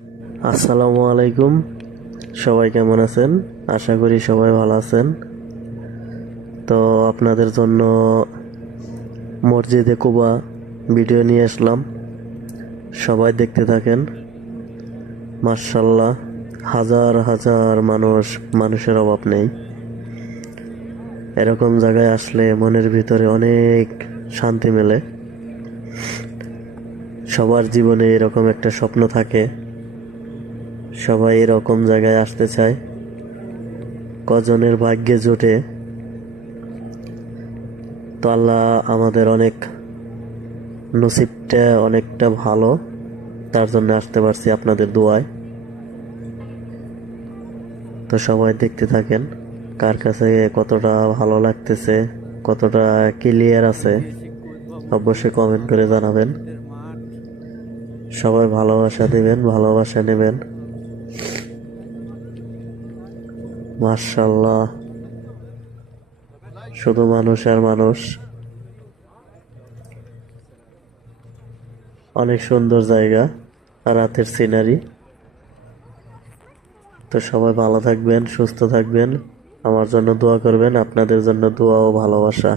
আসসালামু আলাইকুম। সবাই কেমন আছেন? আশা করি সবাই ভালো আছেন। তো আপনাদের জন্য মসজিদে কুবা ভিডিও নিয়ে আসলাম, সবাই দেখতে থাকেন। মাশাআল্লাহ, হাজার হাজার মানুষের অভাব নেই। এরকম জায়গায় আসলে মনের ভিতরে অনেক শান্তি মেলে। সবার জীবনে এরকম একটা স্বপ্ন থাকে, সবাই এরকম জায়গায় আসতে চায়। কজনের ভাগ্যে জোটে, তো আল্লাহ আমাদের নসিবটা অনেকটা ভালো, তার জন্য আসতে পারছি আপনাদের দোয়ায়। তো সবাই দেখতে থাকেন, কার কাছে কতটা ভালো লাগতেছে, কতটা ক্লিয়ার আছে অবশ্যই কমেন্ট করে জানাবেন। সবাই ভালোবাসা দিবেন, ভালোবাসা নেবেন। মাশাআল্লাহ, শুধু মানুষ আর মানুষ। অনেক সুন্দর জায়গা, রাতের সিনারি। তো সবাই ভালো থাকবেন, সুস্থ থাকবেন, আমার জন্য দোয়া করবেন। আপনাদের জন্য দোয়া ও ভালোবাসা।